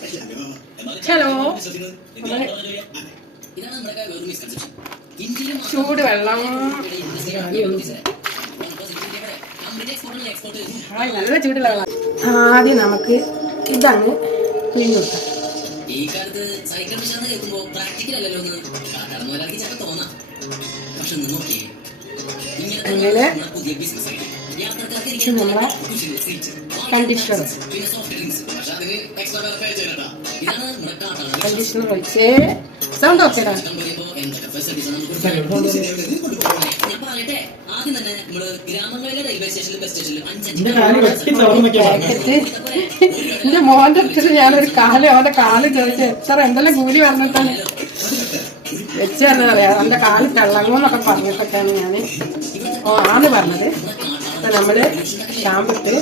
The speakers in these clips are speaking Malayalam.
ഹലോ, ചൂട് വെള്ളം നല്ല ചൂടുള്ള വെള്ളം. ആദ്യം നമുക്ക് ഇതങ്ങ് പിഴിഞ്ഞുകൊടുക്കാം. ഈ കാലത്ത് സൈക്കിൾ മിഷാന്ന് കേൾക്കുമ്പോ പ്രാക്ടിക്കൽ അല്ലല്ലോ എന്ന് സാധാരണ ഒരാൾക്ക് ചിലപ്പോൾ തോന്നാം. പക്ഷെ നോക്കിയേ, അങ്ങനെ പുതിയ ബിസിനസ് നമ്മളെ കണ്ടീഷണർ കണ്ടീഷണർ ഒഴിച്ച് സൗണ്ട് ഓക്കേടാ. ഞാൻ പറയട്ടെ, ആദ്യം തന്നെ നമ്മള് ഗ്രാമങ്ങളിലെ റെയിൽവേ സ്റ്റേഷനിലും ബസ് സ്റ്റേഷനിലും എന്റെ മോന്റെ അടുത്തിട്ട് ഞാനൊരു അവന്റെ കാല് ചോദിച്ചു എത്ര എന്തെല്ലാം കൂലി വന്നിട്ടാണ് വെച്ച് തന്നെ പറയാം. അവന്റെ കാല് തള്ളങ്ങോന്നൊക്കെ പറഞ്ഞിട്ടൊക്കെയാണ് ഞാന് ആന്ന് പറഞ്ഞത്. അപ്പൊ നമ്മള് ഷാമ്പിട്ട്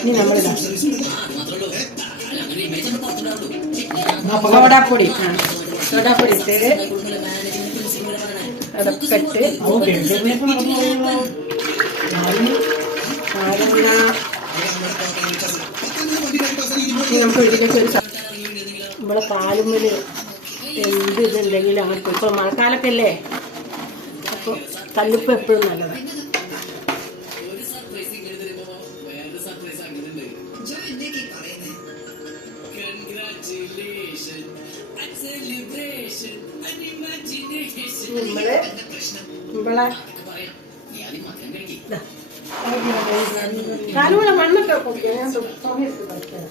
ഇനി നമ്മളിതാ സോഡാപ്പൊടി സോഡാപ്പൊടി ഇട്ട് അതൊക്കെ ഇട്ട് നമുക്ക് ഇതിലേക്ക് ഒരു നമ്മളെ കാലുമ്മില് എന്ത് ഇതുണ്ടെങ്കിലും അങ്ങനെ ഇപ്പൊ മഴക്കാലൊക്കെ അല്ലേ, അപ്പൊ കല്ലുപ്പ് എപ്പോഴും നല്ലതാണ്. കാലുകളെ മണ്ണൊക്കെ ഞാൻ സമയത്ത് കളിക്കാം.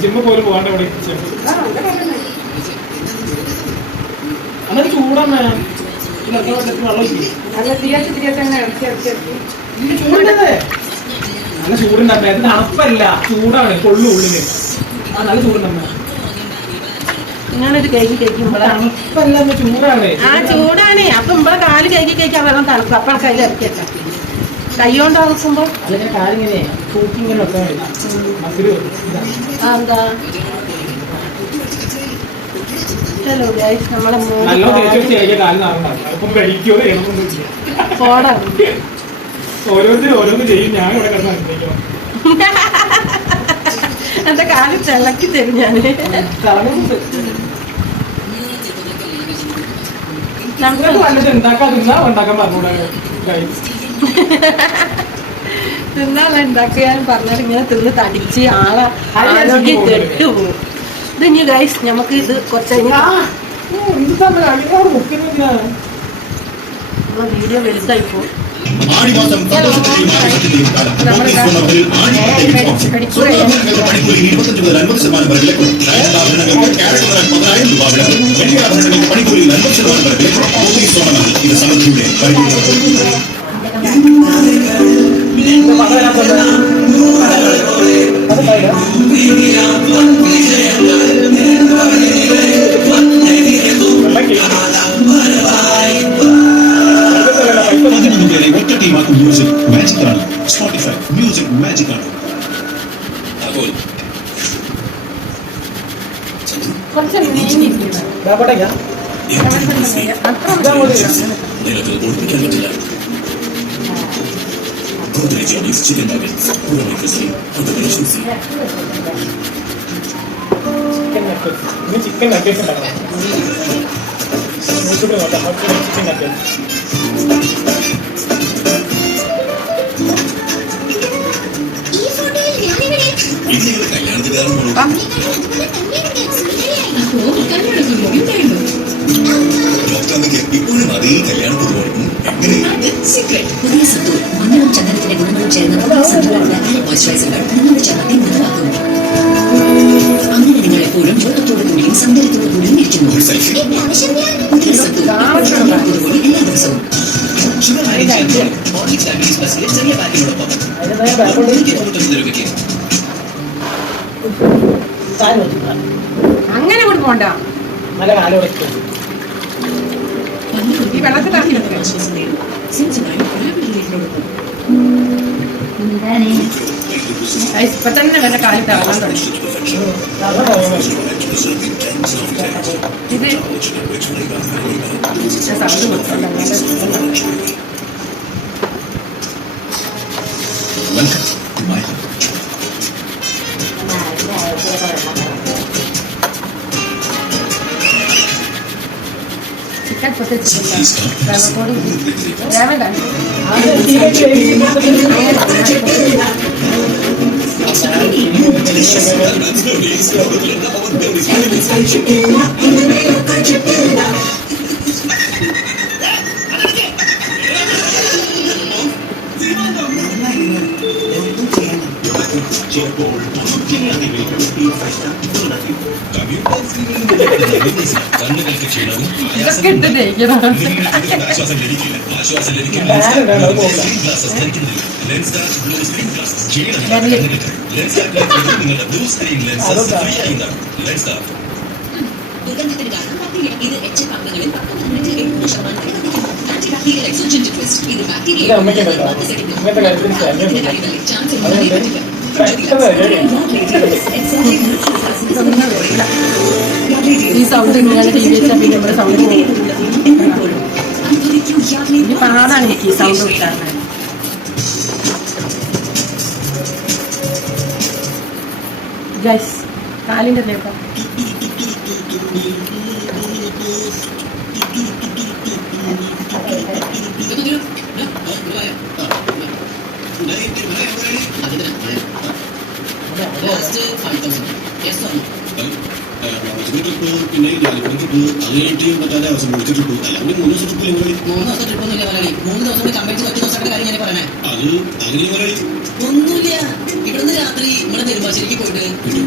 ജിമ്മ് പോലും പോകാണ്ട് ഇവിടെ എന്നിട്ട് ചൂടാണ്. നല്ല ചൂടുണ്ടാ, ഇത് തണുപ്പല്ല, ചൂടാണ്, കൊള്ളു ഉള്ളില്. നല്ല ചൂടുണ്ടാ. ഇങ്ങനൊരു കൈക്ക് കഴിക്കുമ്പോഴാണ് തണുപ്പല്ല, ചൂടാണ്. ആ ചൂടാണ്. അപ്പൊ നമ്മളെ കാല് കൈക്ക് കഴിക്കാൻ വെള്ളം തണുപ്പ്. അപ്പൊ കയ്യിൽ ഇറക്കിയല്ല കൈ കൊണ്ട് ഇറക്കുമ്പോ അതിന്റെ കാലിങ്ങനെ തൂക്കിങ്ങനെ വെക്കാൻ എന്താ ഹലോ ഗൈസ്, നമ്മളെ ഓരോരുത്തരും ഓരോന്ന് ചെയ്യും. ഞാൻ ഇവിടെ കിടന്നു എന്റെ കാല് ചിലക്കി തരും. ഞാന് നല്ലത് ഉണ്ടാക്കാൻ തിന്നാ ഉണ്ടാക്കാൻ പറഞ്ഞൂടാ. തിന്നാളെ ഉണ്ടാക്കാൻ പറഞ്ഞാൽ ഇങ്ങനെ തിന്ന് തടിച്ച് ആളെ ആരോഗ്യം കെട്ടുപോകും. ഇത് ഇനി ഗൈസ് നമുക്ക് ഇത് കുറച്ച് വീഡിയോ വലുതായി പോകും. മ്യൂസിക് മാജിക് ആണ്. സ്പോട്ടിഫൈ മ്യൂസിക് മാജിക് ആണ്. നിനക്ക് ഒളിപ്പിക്കാൻ പറ്റില്ല. ചിക്കൻ നഗറ്റ്സ് ചിക്കൻ നഗറ്റ്സ് ഉണ്ടാക്കണം. ചിക്കൻ നഗറ്റ്സ് ഇപ്പോഴും അതേ കല്യാണ പരിപാടിക്കും എങ്ങനെ സീക്രട്ട് പുതിയ സത്തു മഞ്ഞളും ചന്ദനത്തിന്റെ ഗുണങ്ങളും ചേർന്ന സംഭവമുള്ള മോയ്സ്ചറൈസറുകൾ നിങ്ങളുടെ ചർമ്മത്തെ മൃദുവാക്കും. അങ്ങനെ നിങ്ങൾ എപ്പോഴും യോഗ്യത്തോടു കൂടിയും സൗന്ദര്യത്തോടു കൂടിയും ഇരിക്കുന്നു. പുതിയ സത്വം എല്ലാ ദിവസവും ചെറിയ പാക്കിനോടൊപ്പം അങ്ങനെ കൊണ്ട് പോണ്ട. നല്ല കാലം വെക്കും. ഈ വെള്ളത്തിൽ ഇറക്കി വെക്കുക. ഇപ്പൊ തന്നെ വല്ല കാലിട്ട് ഇറങ്ങാൻ തുടങ്ങി. ഇത് സൗണ്ട് കൊടുക്കണ്ട. Welcome to my home. Chicken പൊട്ടിച്ചിട്ടില്ല. വേവണ്ട. കണ്ണുകൾക്ക് ക്ഷീണവും ഇതൊക്കെ ഇട്ട് തേക്കണം. ആശ്വാസം ലഭിക്കില്ല. ആശ്വാസം ലഭിക്കില്ല. Lens dark blue screen glasses നിങ്ങളുടെ ബ്ലൂ സ്ക്രീൻ ലെൻസസ് ഫ്രീ ആയി ഉണ്ടാകും. ലെൻസ് ഡാർക്ക് ദുർഗന്ധത്തിന് കാരണം ബാക്ടീരിയ. ഇത് എച്ച് പാത്രങ്ങളിൽ 10 മിനിറ്റിൽ 70% കത്തിക്കും. ആന്റി ബാക്ടീരിയൽ എക്സോജൻ ടെസ്റ്റ്. ഇത് ബാക്ടീരിയ ഇങ്ങനത്തെ കാര്യത്തിൽ ചാൻസ് ഈ സൗണ്ട് ഇങ്ങനെ ടി വി വെച്ചാൽ പിന്നെ നമ്മുടെ സൗണ്ട് ഇനി പാടാണ് എനിക്ക് ഈ സൗണ്ട് കിട്ടാൻ. ഗൈസ് കാലിൻ്റെ ലേപ്പം ട്രിപ്പ് പിന്നെ ഞാലിപ്പുറം ട്രിപ്പ് അത് കഴിഞ്ഞിട്ട് മറ്റേ അവസരം വിളിച്ച ട്രിപ്പ് അല്ലെങ്കിൽ 3 ദിവസം ട്രിപ്പ് നിങ്ങൾ 3 ദിവസം ട്രിപ്പൊന്നുമില്ല മലയാളി. 3 ദിവസം കൂടി കമ്പയർ ചെയ്ത് 1 ദിവസത്തെ കാര്യം ഞാൻ പറയണേ. അത് അങ്ങനെ മലയാളി ഒന്നുമില്ല. ഇവിടുന്ന് രാത്രി നമ്മളെ നെടുമ്പാശ്ശേരിക്ക് പോയിട്ട്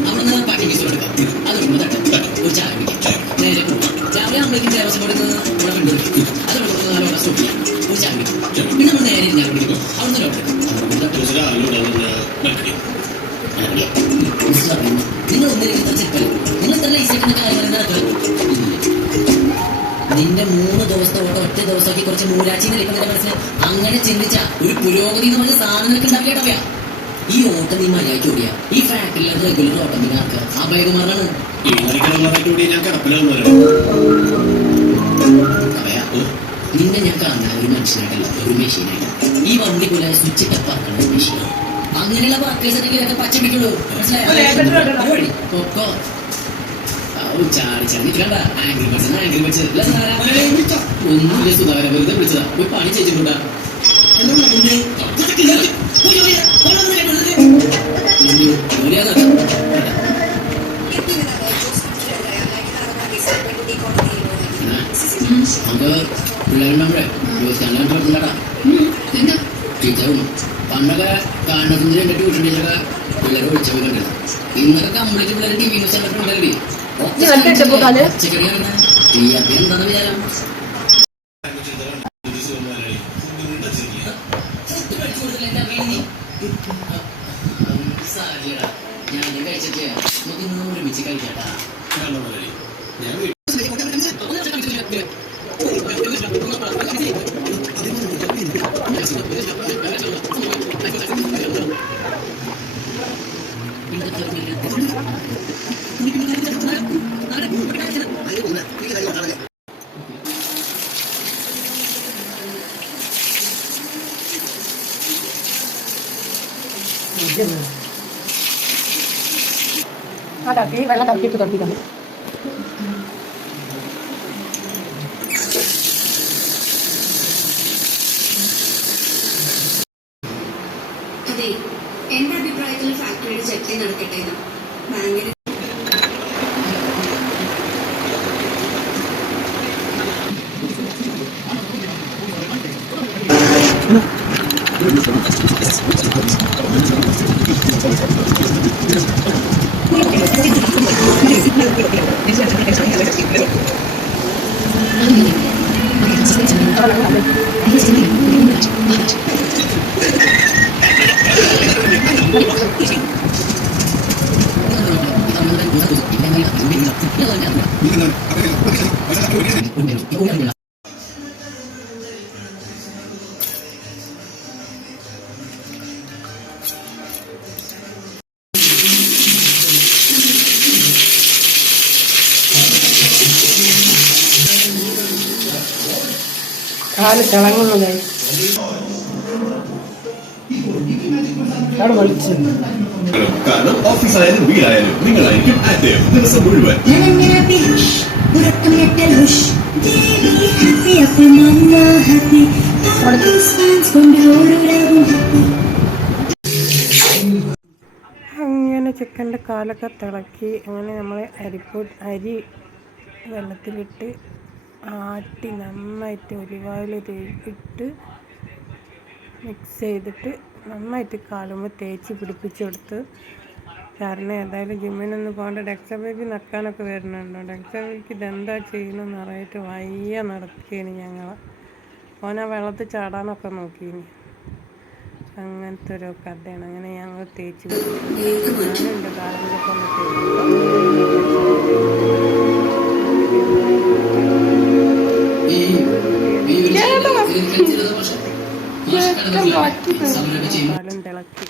അവിടുന്ന് പാക്കിംഗ് പീസ് എടുക്കാം. അത് ഇവിടെ തട്ടും ഒരു ചായ കുടിക്കാം. നേരെ പോകും. രാവിലെ നമ്മളേക്കും ദേവസ്വം ബോർഡിൽ നിന്ന് ഇവിടെ കൊണ്ടുവരും. അത് ഇവിടെ കൊടുക്കുന്ന 4 സ്റ്റോപ്പ് ചെയ്യാം. ഒരു ചായ കുടിക്കും. പിന്നെ നമ്മൾ നേരെ ഞാൻ കുടിക്കും. അവിടുന്ന് ലോട്ട് നിങ്ങൾ ഒന്നിരിക്കുന്ന ചെപ്പല് നിങ്ങൾ ഇത്ര ഈസിയാക്കുന്ന കാര്യം നടക്കുക. നിന്റെ 3 ദിവസത്തെ ഓട്ടം ഒറ്റ ദിവസമാക്കി കുറച്ച് മൂലാച്ചിന്ന് ഇപ്പം നിന്റെ മനസ്സിൽ അങ്ങനെ ചിന്തിച്ച ഒരു പുരോഗതി എന്ന് പറഞ്ഞ സാധനം നിനക്ക് ഉണ്ടാക്കിയിട്ടവയാ. ഈ ഓട്ടം നീ മര്യാദയ്ക്ക് ഓടിയ ഈ ഫാക്ടറിയിലെ റെഗുലർ ഓട്ടം നീ ആക്കുക. അഭയകുമാറാണ് ഞാൻ കടപ്പിലാണ് അവയാ. നിന്നെ ഞാൻ കാണുന്ന ഒരു മനുഷ്യനായിട്ടല്ല, ഒരു മെഷീനായിട്ട്. ഈ വണ്ടി പോലെ സ്വിച്ച് ടപ്പാക്കുന്ന ഒരു മെഷീൻ. അങ്ങനെയുള്ള വർക്കേഴ്സിനെ ഇതൊക്കെ പച്ചപ്പിക്കുള്ളൂ. മനസ്സിലായോ? പൊക്കോ ചാടി ചാടി കണ്ട ആംഗ്രി പഠിച്ച ഒന്നുമില്ല. സുധാകരൻ വെറുതെ വിളിച്ചതാ. ഒരു പണി ചെയ്തിട്ടുണ്ടാ. നമുക്ക് പിള്ളേരുണ്ടാകുമ്പോഴേ ഉണ്ടാടാ. ടീച്ചറും പണ്ടൊക്കെ കാണുന്നതിന് എന്റെ ട്യൂഷൻ ടീച്ചറൊക്കെ പിള്ളേരെ വിളിച്ചു കണ്ടില്ല. ഇന്നൊക്കെ കംപ്ലീറ്റ് പിള്ളേർ ടി വി ന്യൂസ് പിള്ളേരുടെ എന്താണെന്ന് വിചാരം ഞാൻ കഴിച്ചിട്ട് നമുക്ക് ഒരുമിച്ച് കഴിക്കട്ടാ. ആ തട്ടി വെള്ളം തട്ടിയിട്ട് തൊട്ടിട്ടുണ്ട്. അതെ, എന്റെ അഭിപ്രായത്തിൽ ഫാക്ടറിയുടെ ചെക്കിംഗ് നടക്കട്ടെ. ബാങ്കിന് Thank you. കാല് തിളങ്ങുന്നതായി. അവിടെ വലിച്ചു കാരണം ഓഫീസായാലും വീടായാലും നിങ്ങളായിരിക്കും ആക്റ്റീവ് ദിവസം മുഴുവൻ. അങ്ങനെ ചിക്കൻ്റെ കാലൊക്കെ തിളക്കി അങ്ങനെ നമ്മൾ അരി വെള്ളത്തിലിട്ട് ആട്ടി നന്നായിട്ട് ഒലിവ് ഓയിൽ ഇട്ട് മിക്സ് ചെയ്തിട്ട് നന്നായിട്ട് കാലുമ്പോൾ തേച്ച് പിടിപ്പിച്ച് കൊടുത്ത്. കാരണം ഏതായാലും ജിമ്മിനൊന്നും പോകേണ്ട. ഡെക്സ ബേബി നടക്കാനൊക്കെ വരുന്നുണ്ടോ? ഡെക്സ ബേബിക്ക് ഇതെന്താ ചെയ്യണമെന്ന് അറിയിട്ട് വയ്യ നടക്കുകയാണ് ഞങ്ങൾ. ഓനാ വെള്ളത്തിൽ ചാടാനൊക്കെ നോക്കിയിനി. അങ്ങനത്തെ ഒരു കഥയാണ്. അങ്ങനെ ഞങ്ങൾ തേച്ച് ഞാനുണ്ട് കാലിലൊക്കെ ഒന്ന് കാലും തിളക്കി.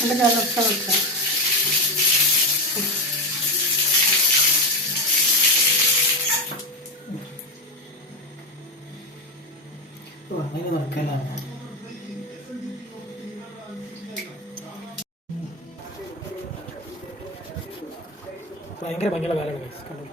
എൻ്റെ കാലൊക്കെ വെക്കാം. അങ്ങനെ നടക്കലാണ്. ഭയങ്കര ഭംഗിയുള്ള കാലാണ് കണ്ടു.